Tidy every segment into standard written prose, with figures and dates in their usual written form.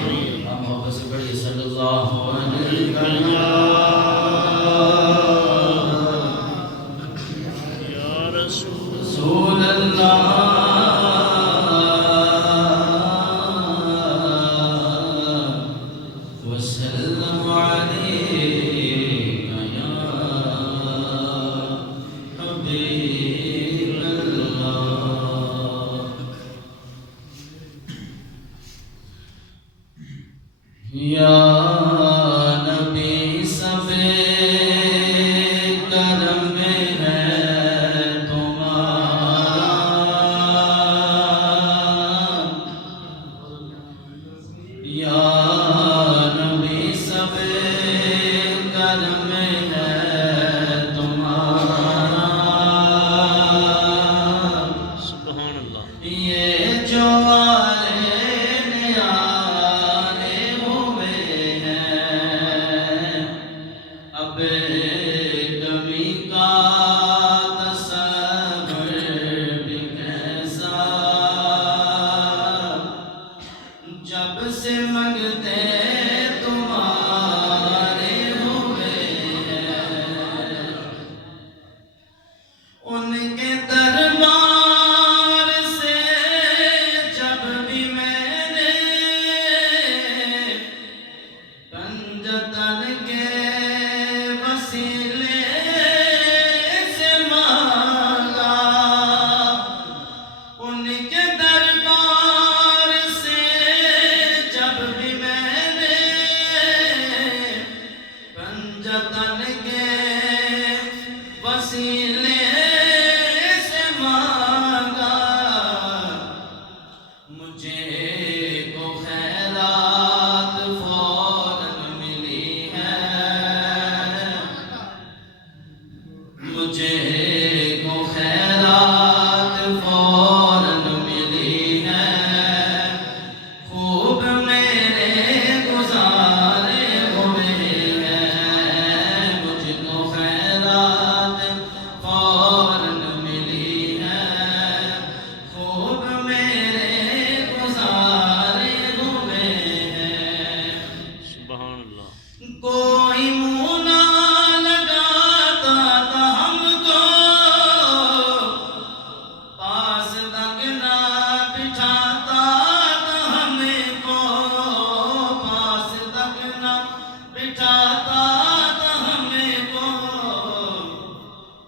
मोहब्बत से पढ़िए सल्लल्लाहु अलैहि वसल्लम। रसूल अल्लाह वसल्लम अलैका या हबीब अल्लाह। या नबी सबे करम में है या नबी सबे करम है तुम्हारा। सुभान अल्लाह। ये जो वाले आने हुए हैं अब कमी का तसव्वुर भी कैसा, जब से मंगते तुम्हारे हुए हैं उनके दरबार से जब भी मैंने पंजतन के वसीले से मांगा, उनके दरबार से जब भी मैंने पंजतन के वसीले से मांगा, मुझे को खैरात फौरन मिली है, मुझे को खैरात फौरन मिली है। खूब मेरे गुजारे हुए हैं, मुझको खैरात फौरन मिली है। खूब मेरे गुजारे हुए हैं। सुभान अल्लाह। कोई मुँह ना लगाता था हमको, पास तक ना बिठाता था हमको, पास तक ना बिठाता था हमको,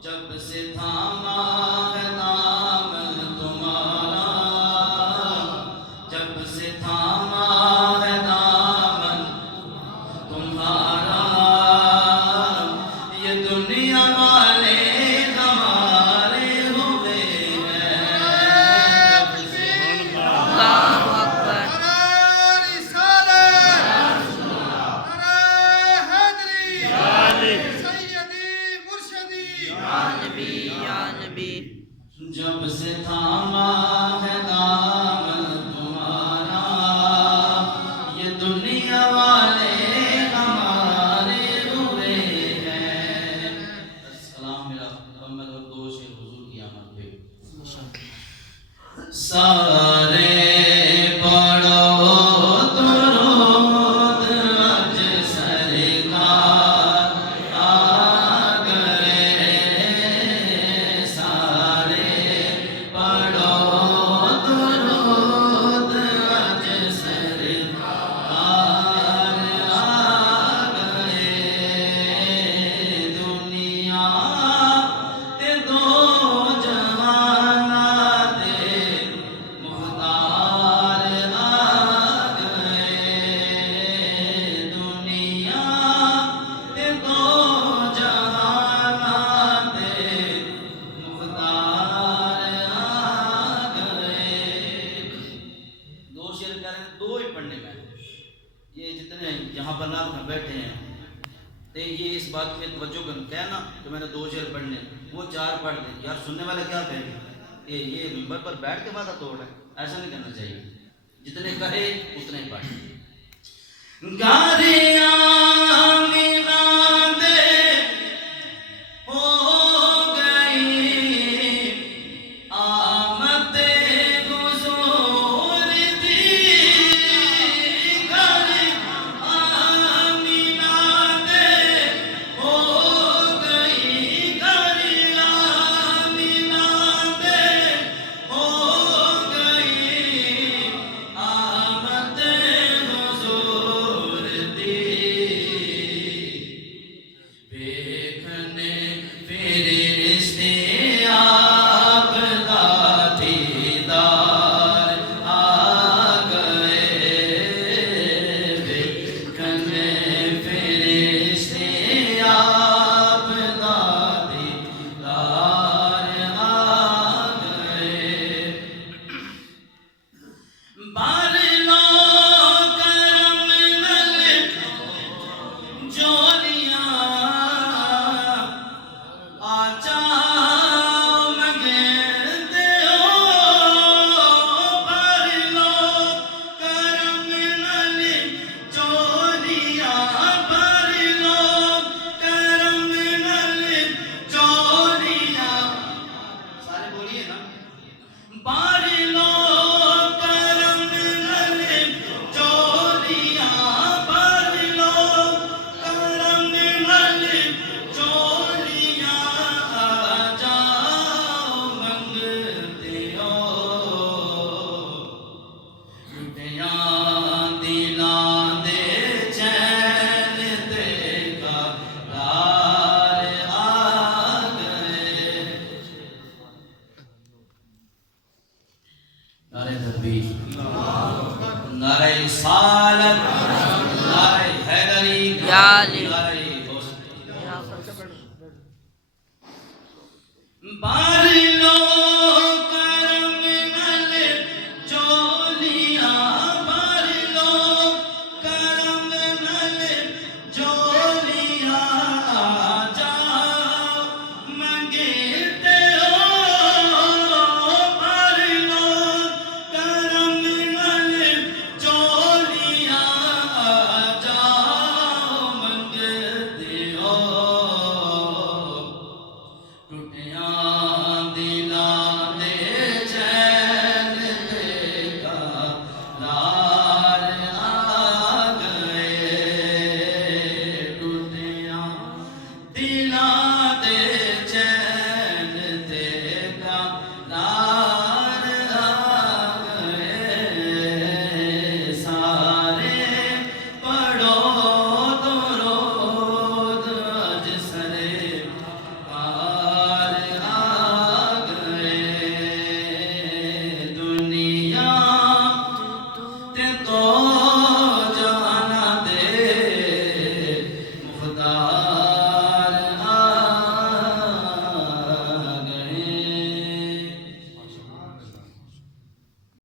जब से थामा है दामन तुम्हारा, जब से थामा है दामन तुम्हारा, ये दुनिया वाले हमारे हुए हैं। अल्लाहु अकबर। या नबी या नबी। जब से थामा है दामन तुम्हारा, ये दुनिया वाले हमारे हुए हैं। सलाम मेरा मुहम्मद और दो शेर हुजूर की आमद पे। सारे पढ़ो दुरूद अज सरकार आ गए, सारे पढ़ो दुरूद अज सरकार आ गए। दुनिया ते दो जहाना दे मुख्तार आ गए। दुनिया ते दो जहाना दे मुख्तार आ गए। दो शेर कह रहे हैं, दो ही पढ़ने में ये जितने यहाँ पर नाथ में बैठे हैं तो ये इस बात पे तवज्जो कहना कि मैंने दो शेर पढ़ने, वो चार पढ़ लें। यार सुनने वाले क्या कहेंगे, ये मिंबर पर बैठ के वादा तोड़ है, ऐसा नहीं करना चाहिए। जितने कहे उतने ही पढ़। गारियां मीना दे हो गई आमद हुजूर दी, रिसालत